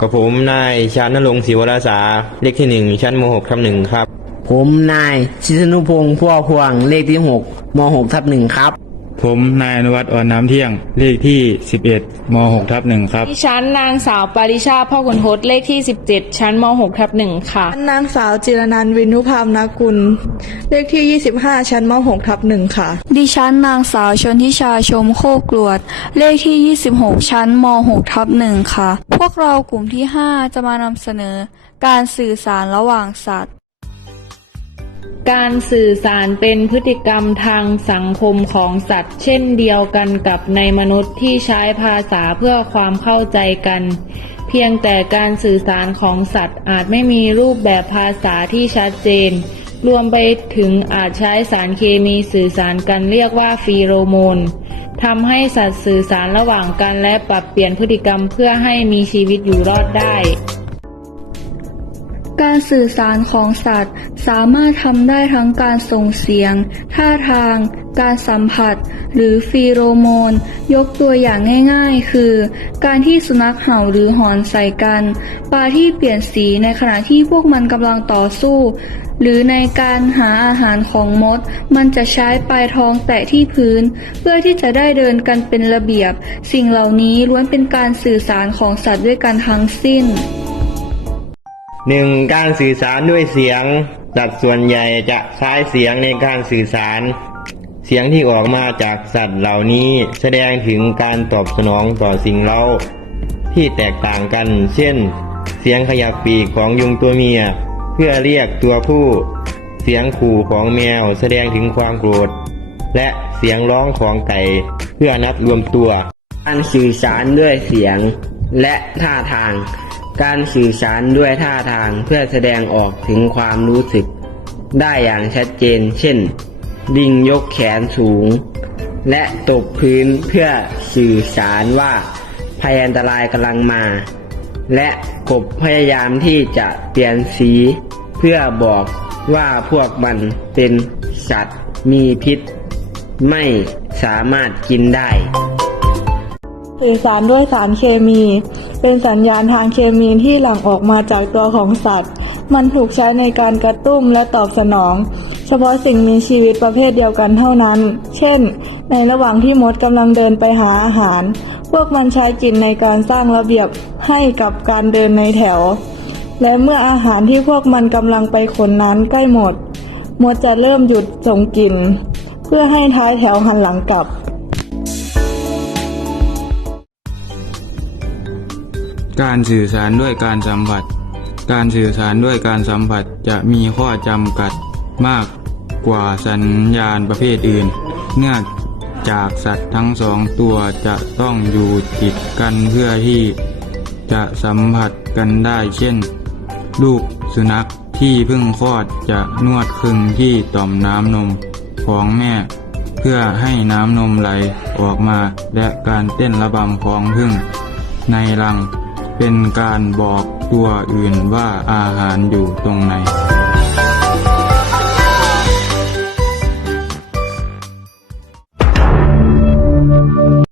กับผมนายชานนรงค์ศิวราษาเลขที่หนึ่งชั้นมหกทับหนึ่งครับ ผมนายชิสนุพงศ์พ่วพวงเลขที่หกมหกทับหนึ่งครับ ผมนายอนุวัฒน์อ่อนน้ำเที่ยง เลขที่ 11ม6ทับหนึ่งครับ ดิฉันนางสาวปาริชาพ่อขุนทศเลขที่ 17 ชั้นม .6 ทับหนึ่งค่ะ นางสาวจิรนันท์วินุพามนากุล เลขที่ 25 ชั้นม .6 ทับหนึ่งค่ะ ดิฉันนางสาวชนทิชาชมโคกรวด เลขที่ 26 ชั้นม6ทับหนึ่งค่ะ พวกเรากลุ่มที่ 5 จะมานำเสนอ การสื่อสารระหว่างสัตว์ การสื่อสารเป็นพฤติกรรมทางสังคมของสัตว์ เช่นเดียวกันกับในมนุษย์ที่ใช้ภาษาเพื่อความเข้าใจกัน เพียงแต่การสื่อสารของสัตว์อาจไม่มีรูปแบบภาษาที่ชัดเจน รวมไปถึงอาจใช้สารเคมีสื่อสารกันเรียกว่าฟีโรโมนทำให้สัตว์สื่อสารระหว่างกันและปรับเปลี่ยนพฤติกรรมเพื่อให้มีชีวิตอยู่รอดได้ การสื่อสารของสัตว์ สามารถทำได้ทั้งการส่งเสียง ท่าทาง การสัมผัส หรือฟีโรโมน ยกตัวอย่างง่ายๆ คือ การที่สุนัขเห่าหรือหอนใส่กัน ปลาที่เปลี่ยนสีในขณะที่พวกมันกำลังต่อสู้ หรือในการหาอาหารของมด มันจะใช้ปลายทองแตะที่พื้น เพื่อที่จะได้เดินกันเป็นระเบียบ สิ่งเหล่านี้ล้วนเป็นการสื่อสารของสัตว์ด้วยกันทั้งสิ้น หนึ่งการสื่อสารด้วยเสียงสัตว์ส่วนใหญ่จะใช้เสียงในการสื่อสาร เสียงที่ออกมาจากสัตว์เหล่านี้แสดงถึงการตอบสนองต่อสิ่งเร้าที่แตกต่างกัน เช่น เสียงขยับปีกของยุงตัวเมีย เพื่อเรียกตัวผู้ เสียงขู่ของแมวแสดงถึงความโกรธ และเสียงร้องของไก่เพื่อนัดรวมตัว การสื่อสารด้วยเสียงและท่าทาง การสื่อสารด้วยท่าทางเพื่อแสดงออกถึงความรู้สึก ได้อย่างชัดเจน เช่นลิงยกแขนสูง และตบพื้นเพื่อสื่อสารว่าภัยอันตรายกำลังมา และกบพยายามที่จะเปลี่ยนสี เพื่อบอกว่าพวกมันเป็นสัตว์มีพิษ ไม่สามารถกินได้ สื่อสารด้วยสารเคมี เป็นสัญญาณทางเคมีที่หลั่งออกมาจากตัวของสัตว์ มันถูกใช้ในการกระตุ้มและตอบสนอง เฉพาะสิ่งมีชีวิตประเภทเดียวกันเท่านั้น เช่น ในระหว่างที่มดกำลังเดินไปหาอาหาร พวกมันใช้กลิ่นในการสร้างระเบียบให้กับการเดินในแถว และเมื่ออาหารที่พวกมันกำลังไปขนนั้นใกล้หมด มดจะเริ่มหยุดส่งกลิ่น เพื่อให้ท้ายแถวหันหลังกลับ การสื่อสารด้วยการสัมผัส การสื่อสารด้วยการสัมผัสจะมีข้อจำกัดมากกว่าสัญญาณประเภทอื่น เนื่องจากสัตว์ทั้งสองตัวจะต้องอยู่ติดกันเพื่อที่จะสัมผัสกันได้เช่น ลูกสุนัขที่เพิ่งคลอดจะนวดคึงที่ต่อมน้ำนมของแม่ เพื่อให้น้ำนมไหลออกมาและการเต้นระบำของพึ่งในรัง เป็นการบอกตัวอื่นว่าอาหารอยู่ตรงไหน